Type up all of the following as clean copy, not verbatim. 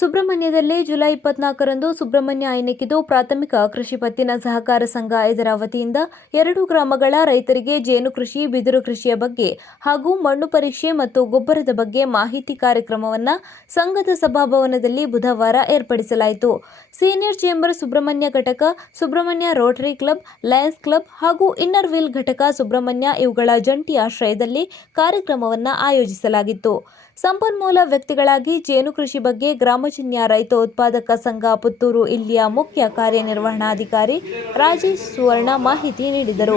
ಸುಬ್ರಹ್ಮಣ್ಯದಲ್ಲಿ July 24ರಂದು Subrahmanya ಐನಕಿದು ಪ್ರಾಥಮಿಕ ಕೃಷಿ ಪತ್ತಿನ ಸಹಕಾರ ಸಂಘ ಇದರ ವತಿಯಿಂದ 2 ಗ್ರಾಮಗಳ ರೈತರಿಗೆ ಜೇನು ಕೃಷಿ, ಬಿದಿರು ಕೃಷಿಯ ಬಗ್ಗೆ ಹಾಗೂ ಮಣ್ಣು ಪರೀಕ್ಷೆ ಮತ್ತು ಗೊಬ್ಬರದ ಬಗ್ಗೆ ಮಾಹಿತಿ ಕಾರ್ಯಕ್ರಮವನ್ನು ಸಂಘದ ಸಭಾಭವನದಲ್ಲಿ ಬುಧವಾರ ಏರ್ಪಡಿಸಲಾಯಿತು. ಸೀನಿಯರ್ ಚೇಂಬರ್ ಸುಬ್ರಹ್ಮಣ್ಯ ಘಟಕ, Subrahmanya rotary club, lions club ಹಾಗೂ ಇನ್ನರ್ ವೀಲ್ ಘಟಕ ಸುಬ್ರಹ್ಮಣ್ಯ ಇವುಗಳ ಜಂಟಿ ಆಶ್ರಯದಲ್ಲಿ ಕಾರ್ಯಕ್ರಮವನ್ನು ಆಯೋಜಿಸಲಾಗಿತ್ತು. ಸಂಪನ್ಮೂಲ ವ್ಯಕ್ತಿಗಳಾಗಿ ಜೇನು ಕೃಷಿ ಬಗ್ಗೆ ಗ್ರಾಮಜನ್ಯ ರೈತ ಉತ್ಪಾದಕ ಸಂಘ ಪುತ್ತೂರು ಇಲ್ಲಿಯ ಮುಖ್ಯ ಕಾರ್ಯನಿರ್ವಹಣಾಧಿಕಾರಿ ರಾಜೇಶ್ ಸುವರ್ಣ ಮಾಹಿತಿ ನೀಡಿದರು.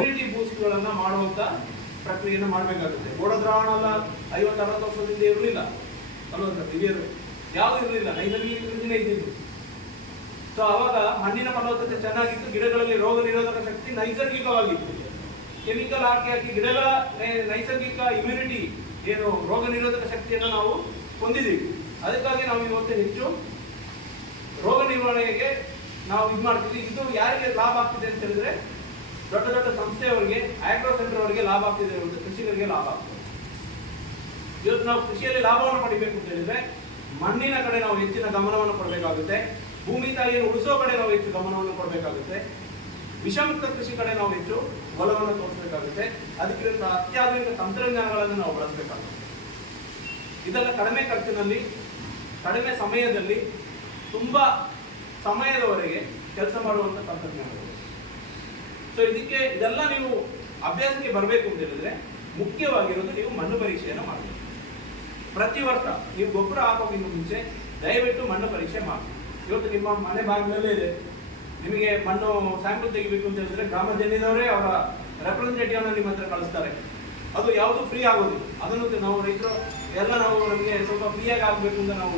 ಅವಾಗ ಮಣ್ಣಿನ ಫಲವತ್ತತೆ ಚೆನ್ನಾಗಿತ್ತು, ಗಿಡಗಳಲ್ಲಿ ರೋಗ ನಿರೋಧಕ ಶಕ್ತಿ ನೈಸರ್ಗಿಕವಾಗಿತ್ತು. ಕೆಮಿಕಲ್ ಹಾಕಿ ಗಿಡಗಳ ನೈಸರ್ಗಿಕ ಇಮ್ಯುನಿಟಿ ಏನು ರೋಗ ನಿರೋಧಕ ಶಕ್ತಿಯನ್ನು ನಾವು ಹೊಂದಿದ್ದೀವಿ. ಅದಕ್ಕಾಗಿ ನಾವು ಇವತ್ತು ಹೆಚ್ಚು ರೋಗ ನಿರ್ವಹಣೆಗೆ ನಾವು ಇದು ಮಾಡ್ತೀವಿ. ಇದು ಯಾರಿಗೆ ಲಾಭ ಆಗ್ತಿದೆ ಅಂತ ಹೇಳಿದ್ರೆ ದೊಡ್ಡ ದೊಡ್ಡ ಸಂಸ್ಥೆಯವರಿಗೆ, ಆಗ್ರೋ ಸೆಂಟರ್ ಅವರಿಗೆ ಲಾಭ ಆಗ್ತಿದೆ, ಕೃಷಿಕರಿಗೆ ಲಾಭ ಆಗ್ತದೆ. ಇವತ್ತು ನಾವು ಕೃಷಿಯಲ್ಲಿ ಲಾಭವನ್ನು ಪಡಿಬೇಕು ಅಂತ ಹೇಳಿದ್ರೆ ಮಣ್ಣಿನ ಕಡೆ ನಾವು ಹೆಚ್ಚಿನ ಗಮನವನ್ನು ಕೊಡಬೇಕಾಗುತ್ತೆ. ಭೂಮಿ ತಾಯಿಯನ್ನು ಉಳಿಸೋ ಕಡೆ ನಾವು ಹೆಚ್ಚು ಗಮನವನ್ನು ಕೊಡಬೇಕಾಗುತ್ತೆ. ವಿಷಮುಕ್ತ ಕೃಷಿ ಕಡೆ ನಾವು ಹೆಚ್ಚು ಒಲವನ್ನು ತೋರಿಸಬೇಕಾಗುತ್ತೆ. ಅದಕ್ಕೆ ಅತ್ಯಾಧುನಿಕ ತಂತ್ರಜ್ಞಾನಗಳನ್ನು ನಾವು ಬಳಸಬೇಕಾಗುತ್ತೆ. ಇದೆಲ್ಲ ಕಡಿಮೆ ಖರ್ಚಿನಲ್ಲಿ, ಕಡಿಮೆ ಸಮಯದಲ್ಲಿ, ತುಂಬಾ ಸಮಯದವರೆಗೆ ಕೆಲಸ ಮಾಡುವಂತ ತಂತ್ರಜ್ಞಾನಗಳು. ಇದೆಲ್ಲ ನೀವು ಅಭ್ಯಾಸಕ್ಕೆ ಬರಬೇಕು ಅಂತ ಹೇಳಿದ್ರೆ ಮುಖ್ಯವಾಗಿರೋದು ನೀವು ಮಣ್ಣು ಪರೀಕ್ಷೆಯನ್ನು ಮಾಡಬೇಕು. ಪ್ರತಿ ವರ್ಷ ನೀವು ಗೊಬ್ಬರ ಹಾಕೋಕ್ಕಿಂತ ಮುಂಚೆ ದಯವಿಟ್ಟು ಮಣ್ಣು ಪರೀಕ್ಷೆ ಮಾಡಿ. ಇವತ್ತು ನಿಮ್ಮ ಮನೆ ಬಾಗಿಲಲ್ಲೇ ಇದೆ, ನಿಮಗೆ ಮಣ್ಣು ಸ್ಯಾಂಪಲ್ ತೆಗಿಬೇಕು ಅಂತ ಹೇಳಿದ್ರೆ ಗ್ರಾಮಜನ್ಯದವರೇ ಅವರ ರೆಪ್ರೆಸೆಂಟೇಟಿವ್ ಅನ್ನು ನಿಮ್ಮ ಹತ್ರ ಕಳಿಸ್ತಾರೆ. ಅದು ಯಾವುದು ಫ್ರೀ ಆಗೋದಿಲ್ಲ. ಅದನ್ನು ನಾವು ರೈತರು ಎಲ್ಲ ನಾವು ನಮಗೆ ಸ್ವಲ್ಪ ಫ್ರೀಯಾಗಿ ಆಗಬೇಕು ಅಂತ ನಾವು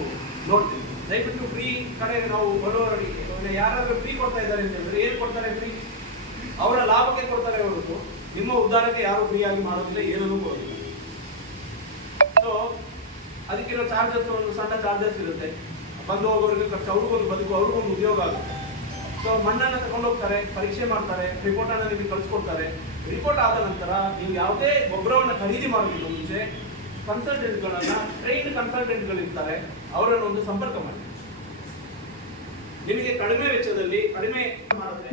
ನೋಡ್ತೀವಿ. ದಯವಿಟ್ಟು ಫ್ರೀ ಕಡೆ ನಾವು ಬರೋರಿಗೆ ಯಾರಾದ್ರೂ ಫ್ರೀ ಕೊಡ್ತಾ ಇದ್ದಾರೆ ಅಂತ ಹೇಳಿದ್ರೆ ಏನು ಕೊಡ್ತಾರೆ? ಫ್ರೀ ಅವರ ಲಾಭಕ್ಕೆ ಕೊಡ್ತಾರೆ ಹೊರತು ನಿಮ್ಮ ಉದ್ಧಾರಕ್ಕೆ ಯಾರು ಫ್ರೀ ಆಗಿ ಮಾಡೋದಿಲ್ಲ, ಏನನ್ನೂ ಕೊಡೋದಿಲ್ಲ. ಸೊ ಅದಕ್ಕಿರೋ ಚಾರ್ಜಸ್, ಒಂದು ಸಣ್ಣ ಚಾರ್ಜಸ್ ಇರುತ್ತೆ. ಬಂದು ಹೋಗೋರಿಗೆ ಖರ್ಚು, ಅವ್ರಿಗೊಂದು ಬದುಕು, ಅವ್ರಿಗೊಂದು ಉದ್ಯೋಗ ಆಗುತ್ತೆ. ಸೊ ಮಣ್ಣನ್ನು ತಗೊಂಡು ಹೋಗ್ತಾರೆ, ಪರೀಕ್ಷೆ ಮಾಡ್ತಾರೆ, ರಿಪೋರ್ಟ್ ಅನ್ನು ನಿಮಗೆ ಕಳಿಸ್ಕೊಡ್ತಾರೆ. ರಿಪೋರ್ಟ್ ಆದ ನಂತರ ನೀವು ಯಾವುದೇ ಗೊಬ್ಬರವನ್ನು ಖರೀದಿ ಮಾಡೋದಕ್ಕೆ ಮುಂಚೆ ಕನ್ಸಲ್ಟೆಂಟ್ಗಳನ್ನ, ಟ್ರೈನ್ಡ್ ಕನ್ಸಲ್ಟೆಂಟ್ಗಳಿರ್ತಾರೆ, ಅವರನ್ನು ಒಂದು ಸಂಪರ್ಕ ಮಾಡಿ. ನಿಮಗೆ ಕಡಿಮೆ ವೆಚ್ಚದಲ್ಲಿ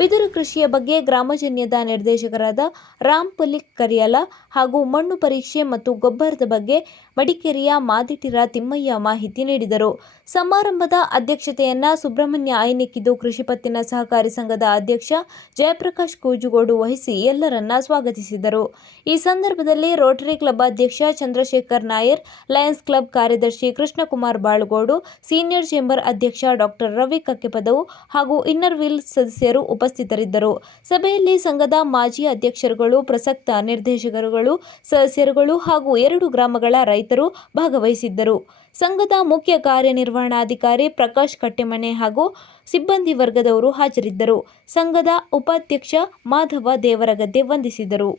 ಬಿದಿರು ಕೃಷಿಯ ಬಗ್ಗೆ ಗ್ರಾಮಜನ್ಯದ ನಿರ್ದೇಶಕರಾದ ರಾಮ್ ಪುಲಿಕ್ ಕರಿಯಲ ಹಾಗೂ ಮಣ್ಣು ಪರೀಕ್ಷೆ ಮತ್ತು ಗೊಬ್ಬರದ ಬಗ್ಗೆ ಮಡಿಕೇರಿಯ ಮಾದಿಟಿರ ತಿಮ್ಮಯ್ಯ ಮಾಹಿತಿ ನೀಡಿದರು. ಸಮಾರಂಭದ ಅಧ್ಯಕ್ಷತೆಯನ್ನ ಸುಬ್ರಹ್ಮಣ್ಯ ಐನಕಿದು ಕೃಷಿ ಪತ್ತಿನ ಸಹಕಾರಿ ಸಂಘದ ಅಧ್ಯಕ್ಷ ಜಯಪ್ರಕಾಶ್ ಕೂಜುಗೋಡು ವಹಿಸಿ ಎಲ್ಲರನ್ನ ಸ್ವಾಗತಿಸಿದರು. ಈ ಸಂದರ್ಭದಲ್ಲಿ ರೋಟರಿ ಕ್ಲಬ್ ಅಧ್ಯಕ್ಷ ಚಂದ್ರಶೇಖರ್ ನಾಯರ್, ಲಯನ್ಸ್ ಕ್ಲಬ್ ಕಾರ್ಯದರ್ಶಿ ಕೃಷ್ಣಕುಮಾರ್ ಬಾಳುಗೋಡು, ಸೀನಿಯರ್ ಚೇಂಬರ್ ಅಧ್ಯಕ್ಷ ಡಾಕ್ಟರ್ ರವಿ ಕಕ್ಕೆಪದವು ಹಾಗೂ ಇನ್ನರ್ ವೀಲ್ ಸದಸ್ಯರು ಉಪಸ್ಥಿತರಿದ್ದರು. ಸಭೆಯಲ್ಲಿ ಸಂಘದ ಮಾಜಿ ಅಧ್ಯಕ್ಷರುಗಳು, ಪ್ರಸಕ್ತ ನಿರ್ದೇಶಕರುಗಳು, ಸದಸ್ಯರುಗಳು ಹಾಗೂ 2 ಗ್ರಾಮಗಳ ರೈತರು ಭಾಗವಹಿಸಿದ್ದರು. ಸಂಘದ ಮುಖ್ಯ ಕಾರ್ಯನಿರ್ವಹಣಾಧಿಕಾರಿ ಪ್ರಕಾಶ್ ಕಟ್ಟೆಮನೆ ಹಾಗೂ ಸಿಬ್ಬಂದಿ ವರ್ಗದವರು ಹಾಜರಿದ್ದರು. ಸಂಘದ ಉಪಾಧ್ಯಕ್ಷ ಮಾಧವ ದೇವರಗದ್ದೆ ವಂದಿಸಿದರು.